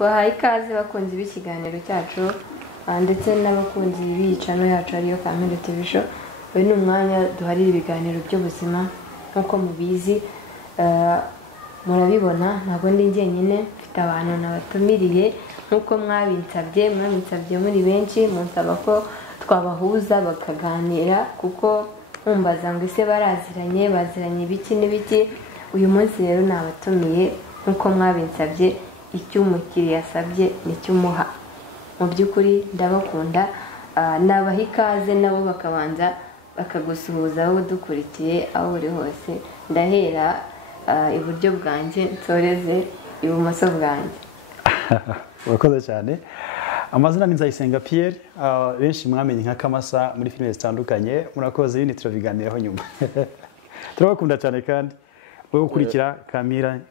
tubahaye ikaze bakunzi b'ikiganiro cyacu ndetse n'abakunzi b'iyicano yacu ariyo Kamere TV show. Uyu ni umwanya duharira ibiganiro by'ubuzima nk'uko mubizi, murabibona ntabwo ndi njyenyine, mfite abantu nabatumiriye nk'uko mwabinsabye muri benshi, munsaba ko twabahuza bakaganira kuko mumbaza ngo ese baziranye ibiki n'ibiki. Uyu munsi rero nabatumiye nk'uko mwabinsabye, icyo umukiriya yasabye nicyo umuha. Mu by'ukuri ndabakunda, nabaha ikaze nabo bakabanza bakagusuhuza aho dukurikiye aho uri hose. Ndahera iburyo bwanjye nsoreze ibumoso bwanjye. Urakoze cyane. Amazina ni Nzayisenga Pierre, benshi mwamenye nka Kamasa muri filime zitandukanye. Murakoze, ibindi turabiganiraho nyuma. Turabakunda cyane kandi wowe ukurikira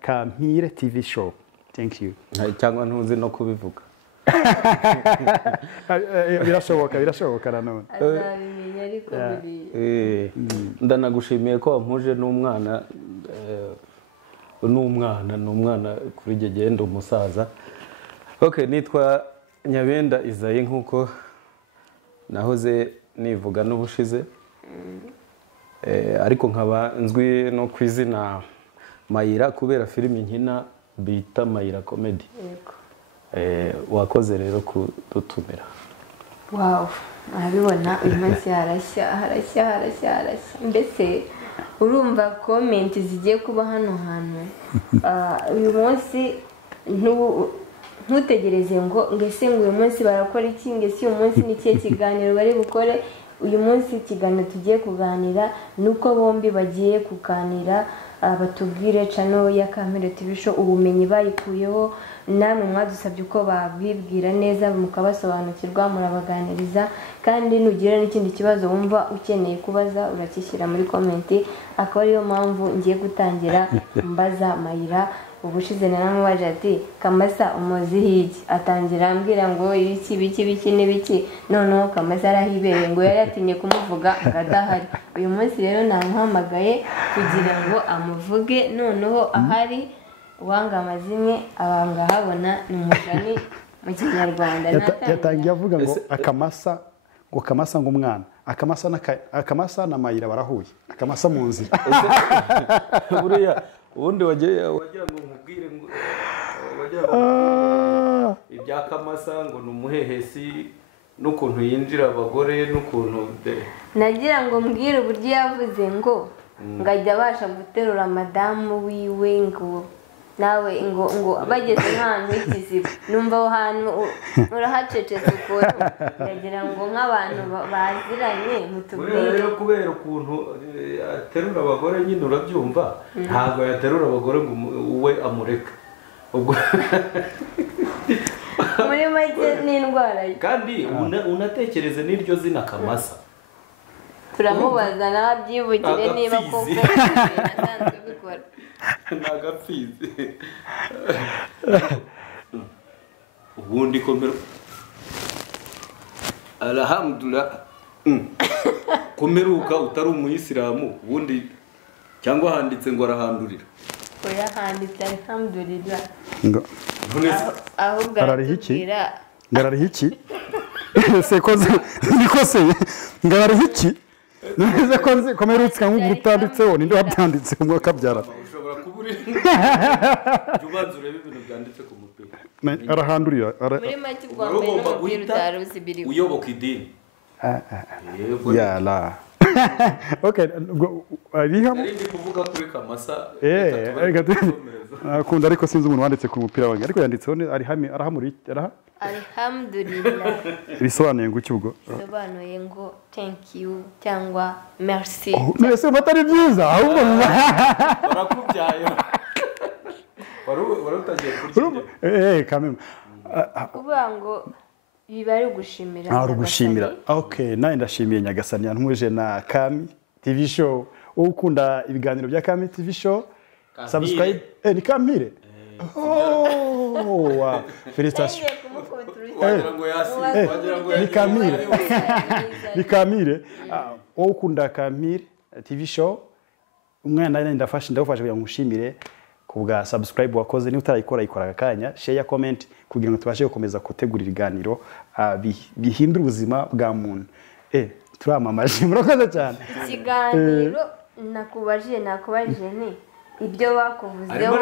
Kamere TV show. Thank you. Cyangwa ntuzi no kubivuga. birashoboka nanone. Azabimenya ariko buri ndanagushimiye ko wampuje n'umwana, n'umwana kuri genda umusaza. Okay, nitwa Nyabenda Isaie nkuko nahoze nivuga n'ubushize. Ariko nkaba nzwi no kwizina Mayira kubera filime nkina bita Mayira Comedy. Wakoze rero kudutumira. Wow, arabibona uyu munsi harashya. Mbese urumva comment zigiye kuba hano hantu. Uyu munsi ntutegereze ngo ngese ngo uyu munsi barakora iki, ngese uyu munsi ni kiye kiganiro bari bukore. Uyu munsi ikiganiro tugiye kuganira nuko bombi bagiye kuganira, batubwire channel ya Kamere TV show ubumenyi bayikuyeho, namwe mwadusabye uko babwibwira neza mukabasobanukirwa, murabaganiriza. Kandi nugira n'ikindi kibazo wumva ukeneye kubaza urakishyira muri comment. Akaba ariyo mpamvu ngiye gutangira mbaza Mayira. Ubushize naramubaje ati Kamasa umuzi hiki, atangira ambwira ngo ibiki n'ibiki. Noneho Kamasa arahibereye ngo yari yatinye kumuvuga ngadahari. Uyu munsi rero namuhamagaye kugira ngo amuvuge, noneho ahari wanga amazimwe abanga habona ni umugani mu Kinyarwanda. Yatangiye avuga ngo Kamasa ngo umwana, Akamasa na Mayira barahuye, Akamasa mu nzira. Buriya ubundi wagira ngo nkubwire ngo ibya Kamasa ngo ni umuhehesi n'ukuntu yinjira abagore n'ukuntu nagira ngo mbwire uburyo yavuze ngo ngajya abasha guterura madamu wiwe, ngo nawe ngo bageze nk'ahantu h'ikiziba. Numva aho hantu urahacecetse ukuntu, ndagira ngo nk'abantu baziranye mutubwire. Rero kubera ukuntu aterura abagore nyine urabyumva, ntabwo yaterura abagore ngo we amureka. Ubwo muri make n'indwara ye. Kandi unatekereze n'iryo zina Kamasa. Turamubaza nawe abyibukire niba koko asanzwe bikora. Nagapfizi. Ubundi komero alhamdulillah. Komeruka utari umuyisilamu ubundi cyangwa handitse ngo arahandurira. Oya handitse alhamdulillah. Ngo ahubwo ararihiki ngararihiki sekoze nikose ngararihiki neze konze komerutse nk'ubu utanditseho ninde wabyanditse mu kabyara. Ushobora kuburi jubanze urebe ibintu byanditse ku mupira. Arahandurira muri make Rwanda n'umupira utaruzi biri uyoboka idini. Yala. Okay, ariha ndi kuvuga kuri Kamasa. Akunda ariko sinzi umuntu wanditse ku mupira wanjye, ariko yanditseho arahamuri alhamdulillah. Bisobanuye ngo cyubwo? Bisobanuye ngo thank you cyangwa merci. Nese batari byiza ahubwo barakubyaye. Warutagiye kurya. Kameme. Kuvuga ngo biba ari gushimira. Gushimira. Okay, nawe ndashimiye Nyagasani yantuje na Kami TV show. Ukunda ibiganiro bya Kami TV show? Subscribe. Ni Kamire. Wow. Félicitations. Ni Kamire. Ni Kamire. Ukunda Kamire TV show? Umwana ndafashe kugira ngo ngushimire kubwa subscribe wakoze, niba utarayikora ikora akanya, share, comment kugira ngo tubashe gukomeza gutegura ibiganiro bihindura ubuzima bwa muntu. Turamamaje, murakoze cyane. Ikiganiro nakubajije ni ibyo bakuvuzeho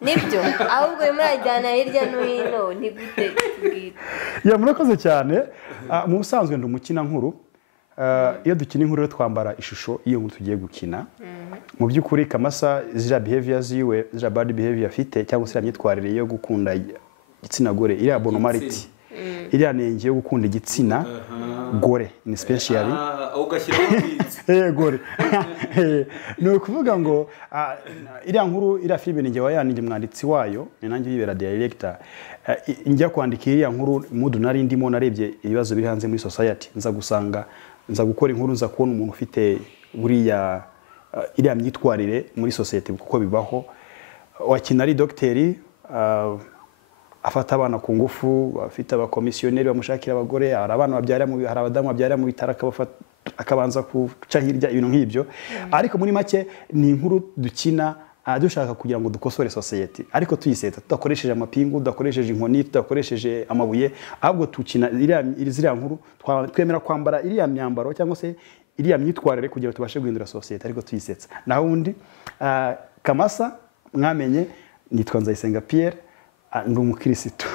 nibyo ahubwo murajyana hirya no hino ni gute tubwira. Murakoze cyane. Mu busanzwe ndi umukina nkuru. Iyo dukina inkuru twambara ishusho iyo nkuru tugiye gukina. Mu by'ukuri Kamasa zira behaviors yiwe, zira bad behavior afite cyangwa se imyitwarire yo gukunda igitsina gore, iriya abnormality, iriya nenge yo gukunda igitsina gore ni specially ugashyiraho gore. Ni ukuvuga ngo iriya nkuru, iriya filime ninjye wayanije umwanditsi wayo, ni nanjye yibera director. Njya kwandika iriya nkuru mudu nari ndimo narebye ibibazo biri hanze muri society, nza gukora inkuru, nza kubona umuntu ufite buriya iriya myitwarire muri society kuko bibaho. Wakina ari docteur, afata abana ku ngufu, afite abakomisiyoneri bamushakira abagore, hari abana babyara mu, hari abadamu babyara mu bitara akabanza kuca hirya, ibintu nk'ibyo. Ariko muri make ni inkuru dukina dushaka kugira ngo dukosore society, ariko tuyiseta tudakoresheje amapingu, tudakoresheje inkoni, tudakoresheje amabuye, ahubwo tukina ziriya nkuru twemera kwambara iriya myambaro cyangwa se iriya myitwarire kugira ngo tubashe guhindura society, ariko tuyisetsa. Naho undi Kamasa mwamenye nitwa Nzayisenga Pierre, ndi umukirisitu.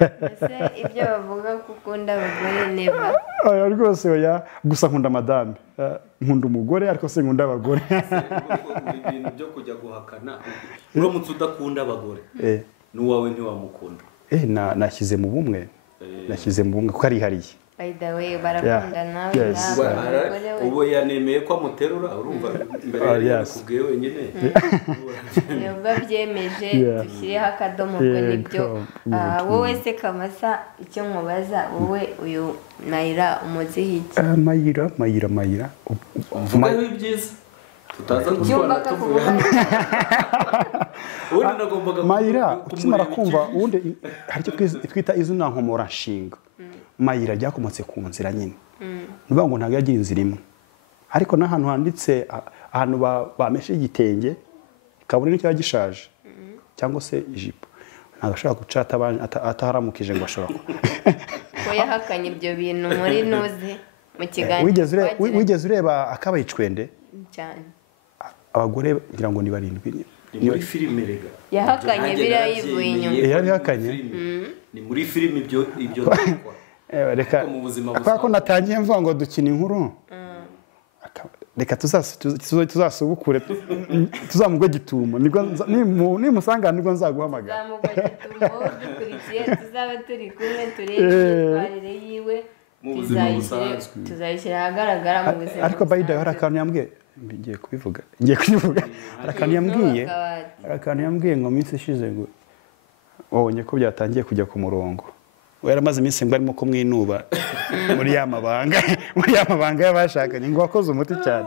Ese ibyo bavuga ko ukunda abagore neba? Rwose oya, gusa nkunda madame. Nkunda umugore ariko se nkunda abagore. Ibintu byo kujya guhakana uramutse udakunda abagore n'uwawe ntiwamukunda. Nashyize mu bumwe. Nashyize mu bumwe kuko ari hariye. By the way, barakunda nawe ubu yanemeye ko amuterura, urumva mbere yakubwiye wenyine. Nubwo byemeje dushyireho akadomo ubwo nibyo. Wowe se Kamasa, icyo nkubaza, wowe uyu Mayira umuziho iki? Mayira uvugaho ibyiza tutaza gushwana tuvuye. Ubundi nagombaga Mayira ukimara kumva ubundi hari icyo twita izina nkomora nshinga. Mayira ryakomotse ku nzira nyine. Nuvuga ngo ntabwo yagira inzira imwe, ariko n'ahantu handitse ahantu bameshe igitenge kabone n'icyo gishaje cyangwa se ijipo, ntabwo ashobora gucata ataharamukije ngo ashobora ko yahakanye ibyo bintu muri nuze mu kiganiro. Wigeze ureba Akabaye Icwende? Cyane. Abagore ngira ngo ni 7. Ni muri filime rega. Yahakanye biriya yivuye inyuma. Yarabihakanye. Ni muri filime ibyo dukora. Reka ko natangiye mvuga ngo dukina inkuru. Reka tuzasubukure tuzamugwe Gitumo, nimusanga nibwo nzaguhamagara. Zamugwe Gitumo dukurikiye, tuzaba turi kumwe turebe imyitwarire yiwe, tuzayishyira ahagaragara mu buzima. Ariko Bayida hari akantu yambwiye, ngiye kubivuga, hari akantu yambwiye ngo minsi ishize ngo wabonye ko byatangiye kujya ku murongo. Yaramaze iminsi ngo arimo kumwinuba muri ya mabanga y'abashakanye ngo wakoze umuti cyane.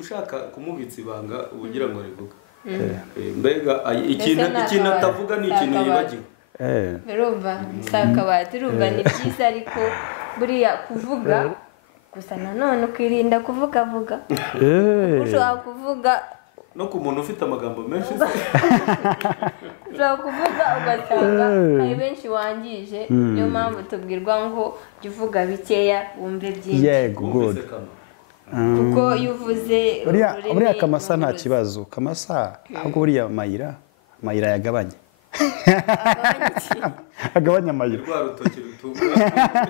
Ushaka kumubitsa ibanga ubugira ngo rivuga. Mbega ikintu atavuga ni ikintu yibagiwe. Urumva sakabati, urumva ni byiza, ariko buriya kuvuga gusa nanone ukirinda kuvuga. Ushobora kuvuga no ku muntu ufite amagambo menshi ushobora kuvuga ugasanga hari benshi wangije. Niyo mpamvu tubwirwa ngo jya uvuga bikeya wumve byinshi. Yego, good. Kuko iyo uvuze buriya Kamasa nta kibazo. Kamasa ahubwo buriya Mayira yagabanya. Agabanya Mayira. Rwa rutoki rutunga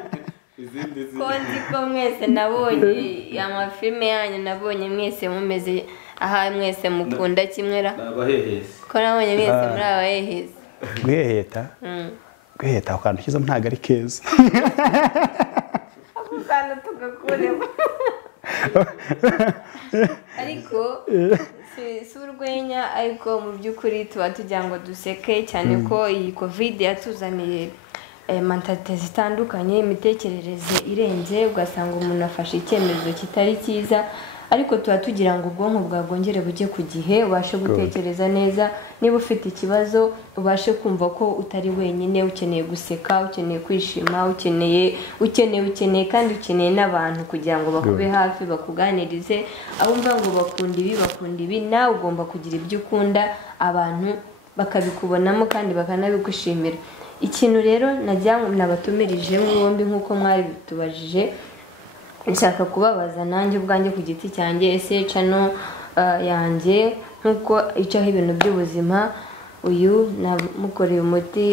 izindi. Konzi ko mwese nabonye amafilme yanyu, nabonye mwese mumeze aha, mwese mukunda kimwe ra. Abahehezi. Ko nabonye mwese muri abahehezi. Guheta ukantu kiza ntago ari keza. Akukana tugakuremo. Ariko si urwenya, ariko mu by'ukuri tuba tugira ngo duseke cyane ko iyi covid yatuzaniye mentalite zitandukanye, imitekerereze irenze, ugasanga umuntu afashe icyemezo kitari cyiza. ariko tuba tugira ngo ubwonko bwabwongere bujye ku gihe ubashe gutekereza neza niba ufite ikibazo ubashe kumva ko utari wenyine ukeneye guseka ukeneye kwishima ukeneye kandi ukeneye n'abantu kugira ngo bakube hafi bakuganirize aho mva ngo bakunda ibi nawe ugomba kugira ibyo ukunda abantu bakabikubonamo kandi bakanabigushimira ikintu rero nabatumirije mwombi nk'uko mwari bitubajije nshaka kubabaza nanjye ubwanjye ku giti cyanjye ese channel yanjye nk'uko icaho ibintu by'ubuzima uyu namukoreye umuti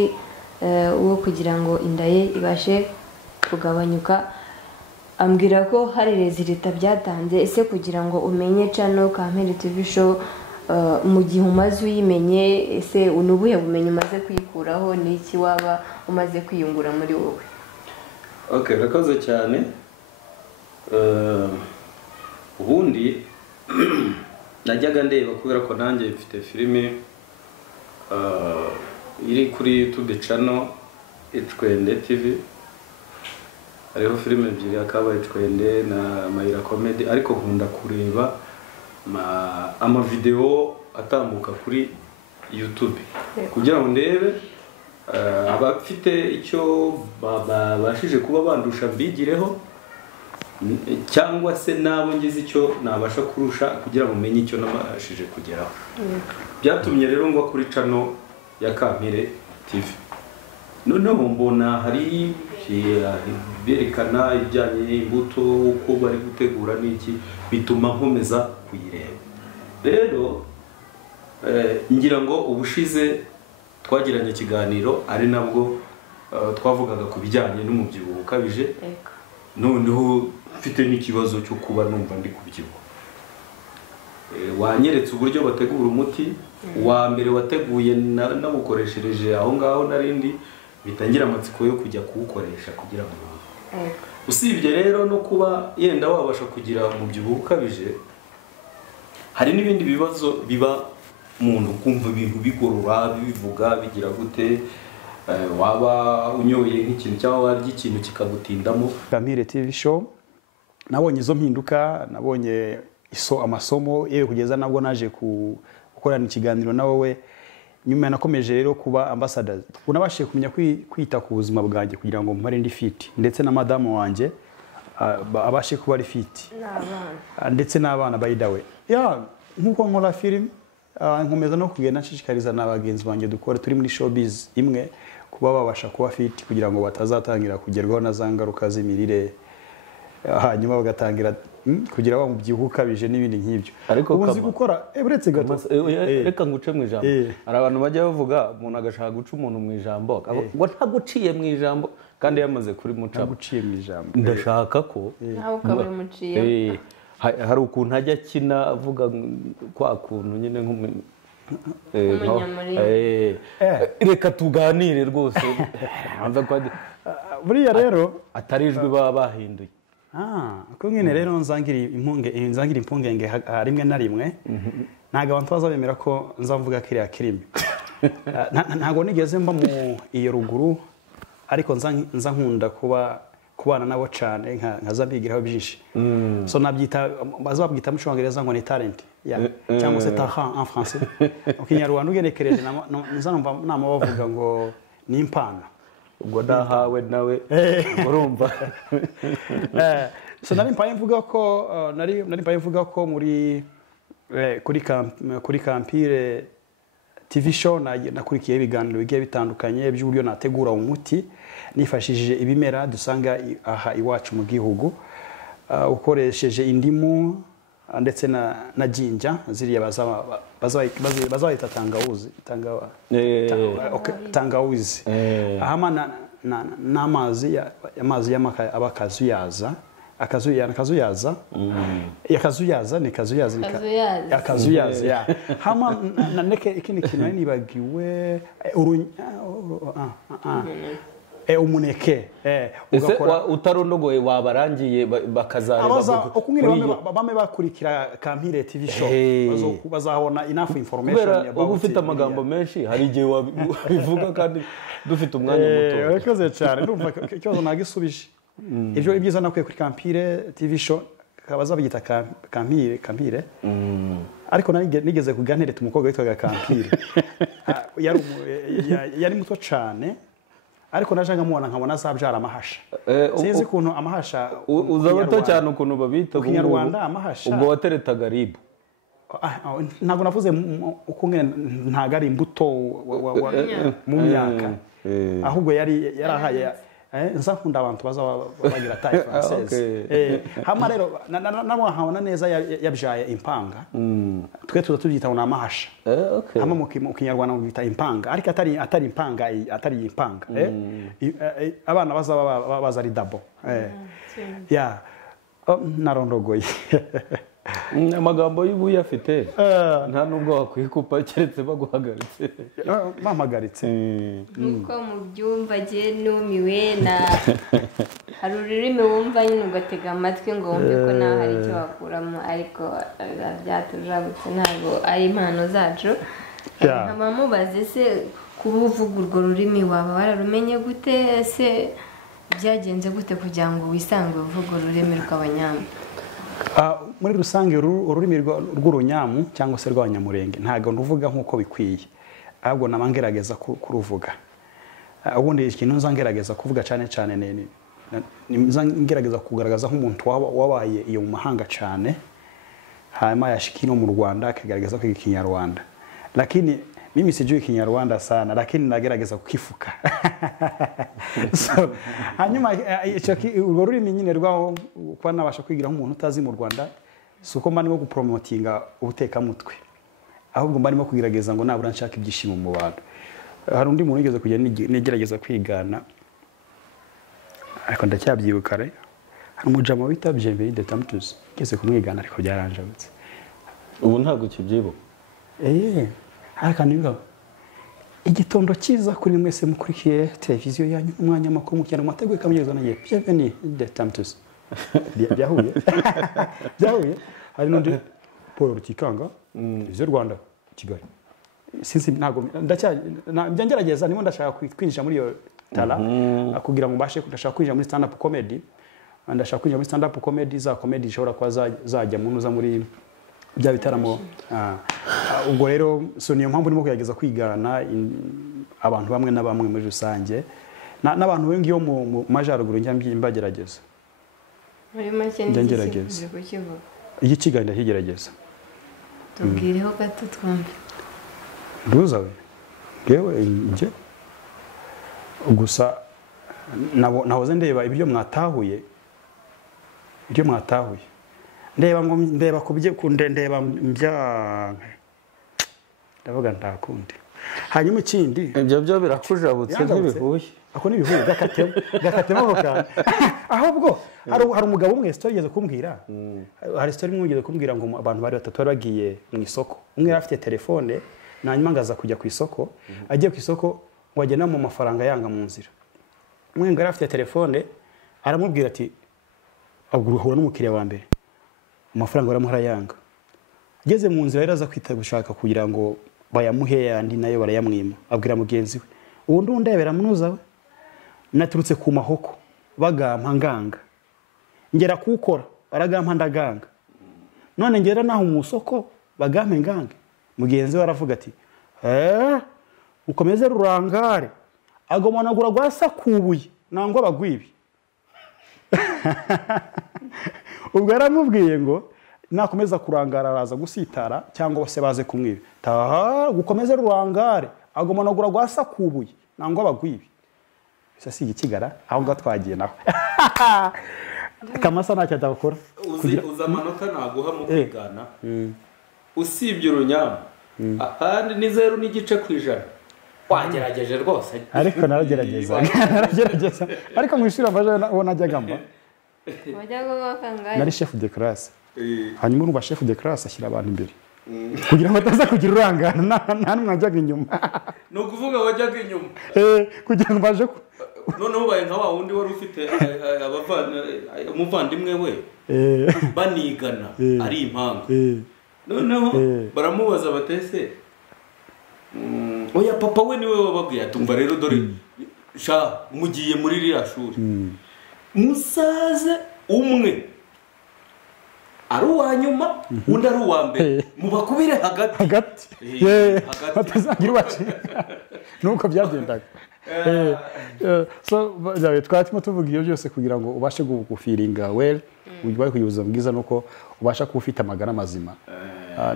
wo kugira ngo inda ye ibashe kugabanyuka ambwira ko hari rezilita byatanze ese kugira ngo umenye channel Kampire TV show mu gihe umaze uyimenye ese unubuhe bumenyi umaze kuyikuraho ni iki waba umaze kwiyungura muri wowe? Okay, rakoze cyane. Ubundi najyaga ndeba kubera ko nanjye mfite filime iri kuri YouTube channel Icwende TV. Hariho filime ebyiri akaba Icwende na Mayira Comedy ariko nkunda kureba ama video atambuka kuri YouTube kugira ngo ndebe abafite icyo babashije kuba bandusha mbigireho cyangwa se nabo ngize icyo nabasha kurusha kugira ngo menye icyo nabashije kugeraho. Byatumye rero ngo kuri channel ya Kampire TV noneho mbona hari berekana ibijyanye imbuto uko bari gutegura n'iki bituma nkomeza kuyireba. Rero ngira ngo ubushize twagiranye ikiganiro ari nabwo twavugaga ku bijyanye n'umubyibuho ukabije noneho mfite n'ikibazo cyo kuba numva ndi kubyibuha. Wanyeretse uburyo bategura umuti wa mbere wateguye nabukoreshereje aho ngaho narindi bitangira amatsiko yo kujya kuwukoresha kugira ngo usibye rero no kuba yenda wabasha kugira umubyibuho ukabije hari n'ibindi bibazo biba umuntu kumva ibintu bigorora bivuga bigira gute waba unyoye nk'ikintu cyangwa warya ikintu kikagutindamo. Kampire TV show nabonye izo mpinduka nabonye amasomo yewe kugeza nabwo naje gukorana ikiganiro na wowe nyuma nakomeje rero kuba ambassador unabashe kumenya kwita ku buzima bwanjye kugira ngo mpare ndi fit ndetse na madame wanjye abashe kuba ari fit ndetse n'abana by the way nkuko nkora film nkomeza no kugenda nshishikariza n'abagenzi banjye dukora turi muri showbiz imwe kuba babasha kuba fit kugira ngo batazatangira kugerwaho na zangaruka z'imirire hanyuma bagatangira kugira wa mubyibuho ukabije n'ibindi nk'ibyo. Ariko ubuzi gukora buretse gato reka nguce mu ijambo hari abantu bajya bavuga umuntu agashaka guca umuntu mu ijambo ngo ntaguciye mu ijambo kandi yamaze kuri muca guciye mu ijambo ndashaka ko nawe ukaba umuciye hari ukuntu ajya akina avuga kwa kuntu nyine reka tuganire rwose buriya rero atari ijwi baba bahinduye ko nyine rero nzangira impungenge rimwe na rimwe ntabwo abantu bazabemera ko nzavuga kiriya kirimi ntabwo nigeze mba mu iyo ruguru ariko nza nkunda kubana nabo cyane nkaza mbigiraho byinshi so nabyita bazabwita mu cyongereza ngo ni talent cyangwa se talent en français mu kinyarwanda ugenekereje nzanumva nama bavuga ngo ni impano ubwo dahawe nawe urumva so nari mpaye mvuga ko muri kuri Kampire TV show nakurikiye ibiganiro bigiye bitandukanye by'uburyo nategura umuti nifashishije ibimera dusanga aha iwacu mu gihugu ukoresheje indimu ndetse na jinja ziriya bazayita tangawizi ahama n'amazi abakazuyaza akazuyaza hama naneke ikindi kintu nibagiwe umuneke ese utarondogoye wabarangiye bakazareba bame bakurikira Kampire TV show bazabona enough information about ufite amagambo menshi hari igihe wabivuga kandi dufite umwanya muto yakoze cyane ndumva ikibazo nagisubije ibyo ibyiza nakwiye kuri Kampire TV show baza bagita kampire ariko nigeze kuganirira umukobwa witwaga kampire yari muto cyane ariko najaga mubona nkabona azabyara amahasha sinzi ukuntu amahasha uza bato cyane ukuntu babita mu Kinyarwanda amahasha ubwo wateretaga ribu ntabwo navuze uko ntago ari imbuto mu myaka ahubwo yari ahaye nza nkunda abantu baza bagira taille française hama rero nabo habona neza yabyaye impanga twe tubyita ngo amahasha hama mu Kinyarwanda bita impanga ariko atari impanga abana baza ari dabo ya narondogoye amagambo y'ubu yafite nta nubwo wakwikupa keretse baguhagaritse bampagaritse nuko mu byumva je numiwe hari ururimi wumva nyine ugatega amatwi ngo wumve ko naho hari icyo wakuramo ariko byatujabutse ntabwo ari impano zacu nkaba mubaze se kuba uvuga urwo rurimi waba wararumenye gute se byagenze gute kugira ngo wisange uvuga ururimi rw'abanyambo muri rusange ururimi rw'urunyamu cyangwa se rw'abanyamurenge ntabwo nduvuga nk'uko bikwiye ahubwo naba ngerageza kuruvuga ubundi ikintu nzangerageza kuvuga cyane cyane ngerageza kugaragaza nk'umuntu wabaye iyo mu mahanga cyane hanyuma yashiki no mu Rwanda akagaragaza kwiga Kinyarwanda lakini mimi sijui Kinyarwanda sana lakini nagerageza kukifuka so hanyuma urwo rurimi nyine rwaho kwa nabasha kwigira nk'umuntu utazi mu Rwanda suko mba nimo gupromotinga ubutekamutwe ahubwo mba nimo kugerageza ngo nabura nshaka ibyishimo mu bantu hari undi muntu yigeze kujya nigerageza kwigana ariko ndacyabyibuka hari umujama wita Bienvenue de Tamtus kese kumwigana ariko byaranjabutse ubu ntabwo kibyibuka hakaniga igitondo cyiza kuri mwese mukurikiye televiziyo yanyu umwanya makuru mu cyane mategeko kamugeza naye Bienvenue de Tamtus byahuye hari n'undi Paul Rutikanga izo Rwanda Kigali sinzi ntago ndacyagerageza nimo ndashaka kwinjira muri iyo tala akugira ngo mbashe ndashaka kwinjira muri stand up comedy ndashaka kwinjira muri stand up comedy za comedy ishobora kwa zajya munuza muri bya bitaramo ubwo rero so niyo mpamvu ndimo kuyageza kwigana abantu bamwe na bamwe muri rusange n'abantu bengiyo mu majaruguru njya mbagerageza muri make ngerageza iki kiganiro kigerageza tubwireho gato twumve nduzawe yewe nje gusa nahoze ndeba ibyo mwatahuye ndeba kubye ndeba mbya ndavuga ndakundi hanyuma ikindi ibyo birakujabutse ntibihuye ako nibihuye gakatemo bokana ahubwo hari umugabo umwe story yeze kumbwira hari story imwe yeze kumbwira ngo abantu bari batatu bari bagiye mu isoko umwe afite telefone nanyuma ngaza kujya ku isoko agiye ku isoko wagena mu mafaranga yanga mu nzira umwe ngara afite telefone aramubwira ati aguruhura n'umukiriya wa mbere amafaranga baramuhara yanga ageze mu nzira yaraza kwita gushaka kugira ngo bayamuhe yandi nayo barayamwima abwira mugenzi we ubundi undebera munuza we naturutse ku mahoko bagampa nganga ngera kukora baragampa ndaganga none ngera naho mu soko bagampe nganga mugenzi we aravuga ati ukomeze rurangare agomanagura gwasakubuye nangwa bagwibi ubwo yaramubwiye ngo nakomeza kurangara araza gusitara cyangwa se baze kumwiba taha gukomeze rurangare agomanagura gwasakubuye nangwa bagwibi isa si igikigara aho gatwagiye naho kamasa ntacyo adakora uza amanota naguha mu kwigana usibye urunyamu ahandi ni 0.9% wagerageje rwose ariko naragerageza ariko mwishura mbaje ubona ajyagamba nari chef de classe hanyuma uruba chef de classe ashyira abantu imbere kugira ngo ataza kugira urangana nta numwe ajyaga inyuma no kuvuga wajyaga inyuma kugira ngo baje noneho ubaye nka wa wundi wari ufite umuvandimwe we banigana ari impanga noneho baramubaza batese oya papa we niwe wababwiye atumva rero dore sha mugiye muri rira shuri musaze umwe ari uwa nyuma undi ari uwa mbere mubakubire hagati batazagira ubaci nuko byagendaga so twatimo tuvuga iyo byose kugira ngo ubashe gufiringa well ujye kugira ubuzima bwiza nuko ubasha kuba ufite amagara mazima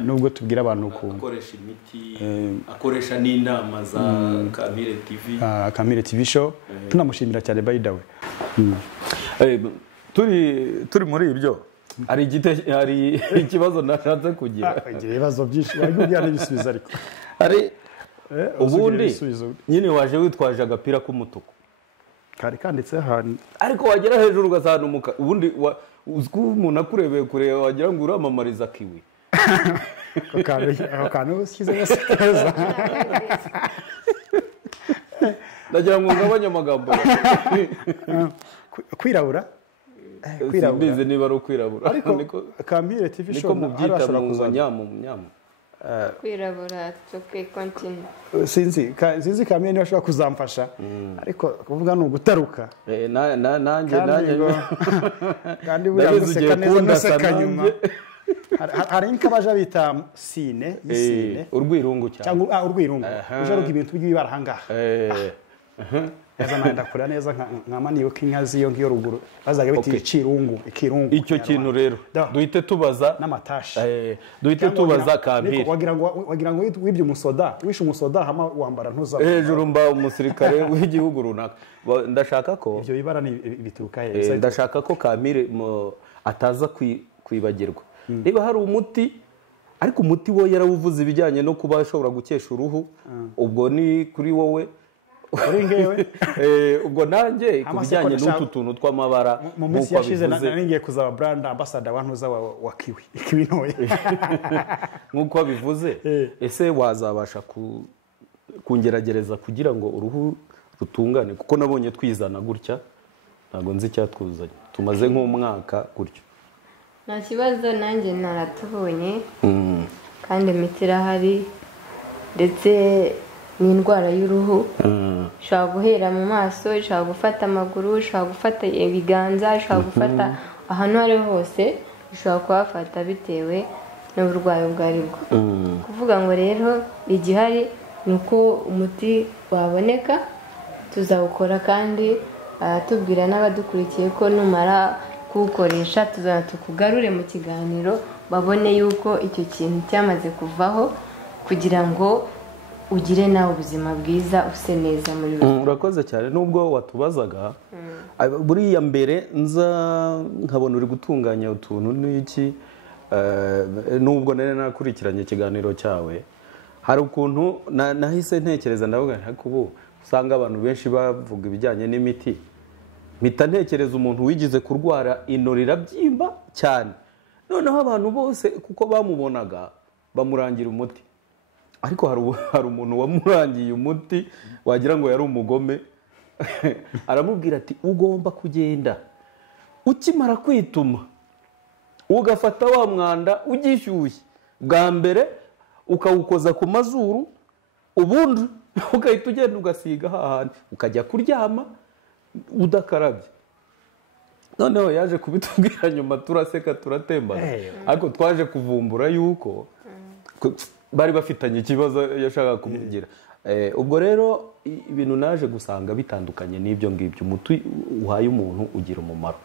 nubwo tubwira abantu akoresha imiti akoresha n'inama za Kamire TV show tunamushimira cyane by the way turi muri ibyo hari ikibazo nashatse kugira ibibazo byinshi bari kubwira n'ibisubizo ariko hari ubundi nyine waje witwaje agapira k'umutuku kari kanditse ahantu ariko wagera hejuru ugasana umukara ubundi uzwi umuntu akurebeye kure wagira ngo uramamariza kiwi ako kantu ushyize neza keza ndagira ngo ngabanye amagambo kwirabura mbizi niba ari ukwirabura ariko Kamire TV show niko mubyita mu nyamu kwirabura toke continue sinzi Kamire niba ashobora kuzamfasha ariko kuvuga ni ugutaruka nanjye kandi buriya guseka neza nuseka nyuma hari nk'abaje bita sine urwirungu cyangwa urwirungu uje ruga ibintu by'ibibara ahangaha neza nanda kura neza nkamaniyo k'inka ziyo ngiyo ruguru bazaga biti ikirungu icyo kintu rero duhite tubaza n'amatashi duhite tubaza Kamire wagira ngo wibye umusoda wishe umusoda hama wambara ntuza hejuru mba umusirikare w'igihugu runaka ndashaka ko ibyo bibara ni bituruka heza ndashaka ko Kamire ataza kwibagirwa niba hari umuti ariko umuti wo yarawuvuze ibijyanye no kuba ashobora gukesha uruhu ubwo ni kuri wowe uri ngewe ubwo nanjye ku bijyanye n'utu tuntu tw'amabara mu minsi yashize naringiye kuzaba brand ambassador wantuza wa kiwi ntoye nk'uko wabivuze ese wazabasha kungeragereza kugira ngo uruhu rutungane kuko nabonye twizana gutya ntabwo nzi icyatwuzanye tumaze nk'umwaka gutyo nta kibazo nanjye naratubonye kandi imiti irahari ndetse n'indwara y'uruhu ishobora guhera mu maso ishobora gufata amaguru ishobora gufata ibiganza ishobora gufata ahantu aho ariho hose ishobora kuhafata bitewe n'uburwayi ubwo ari bwo kuvuga ngo rero igihari ni uko umuti waboneka tuzawukora kandi tubwira n'abadukurikiye ko numara kuwukoresha tuzana tukugarure mu kiganiro babone yuko icyo kintu cyamaze kuvaho kugira ngo ugire nawe ubuzima bwiza use neza muri rusange. Urakoze cyane nubwo watubazaga buriya mbere nza nkabona uri gutunganya utuntu n'iki nubwo nari nakurikiranye ikiganiro cyawe hari ukuntu nahise ntekereza ndavuga ariko ubu usanga abantu benshi bavuga ibijyanye n'imiti mpita ntekereza umuntu wigize kurwara inorira byimba cyane noneho abantu bose kuko bamubonaga bamurangira umuti ariko hari umuntu wamurangiye umuti wagira ngo yari umugome aramubwira ati ugomba kugenda ukimara kwituma ugafata wa mwanda ugishyushye bwa mbere ukawukoza ku mazuru ubundi ugahita ugenda ugasiga hahandi ukajya kuryama udakarabye noneho yaje kubitubwira nyuma turaseka turatembana ariko twaje kuvumbura yuko bari bafitanye ikibazo yashaka kumugira ubwo rero ibintu naje gusanga bitandukanye n'ibyo ngibyo umuti uhaye umuntu ugira umumaro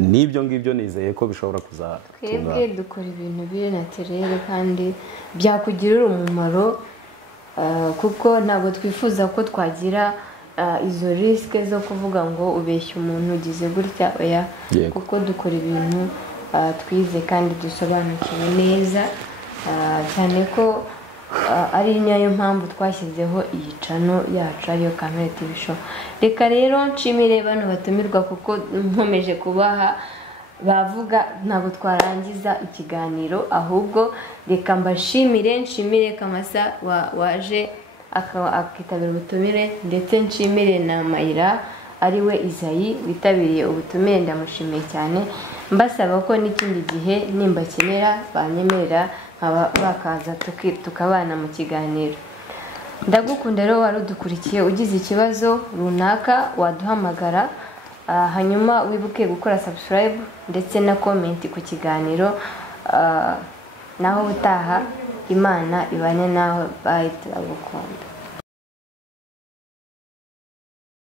n'ibyo ngibyo nizeye ko bishobora kuzatunga twebwe dukora ibintu biri naturere kandi byakugirira umumaro kuko ntabwo twifuza ko twagira izo risike zo kuvuga ngo ubeshye umuntu ugize gutya oya kuko dukora ibintu twize kandi dusobanukiwe neza cyane ko ari nayo mpamvu twashyizeho iyi cano yacu ariyo Kamire TV show. Reka rero nshimire bano batumirwa kuko nkomeje kubaha bavuga ntabwo twarangiza ikiganiro ahubwo reka mbashimire nshimire Kamasa waje akitabira ubutumire ndetse nshimire na Mayira ariwe Izayi witabiriye ubutumire ndamushimiye cyane mbasaba ko n'ikindi gihe nimbakenera banyemerera bakaza tukabana mu kiganiro. Ndagukunda rero wari udukurikiye ugize ikibazo runaka waduhamagara hanyuma wibuke gukora subscribe ndetse na comment ku kiganiro naho ubutaha Imana ibane nawe, bye, turagukunda.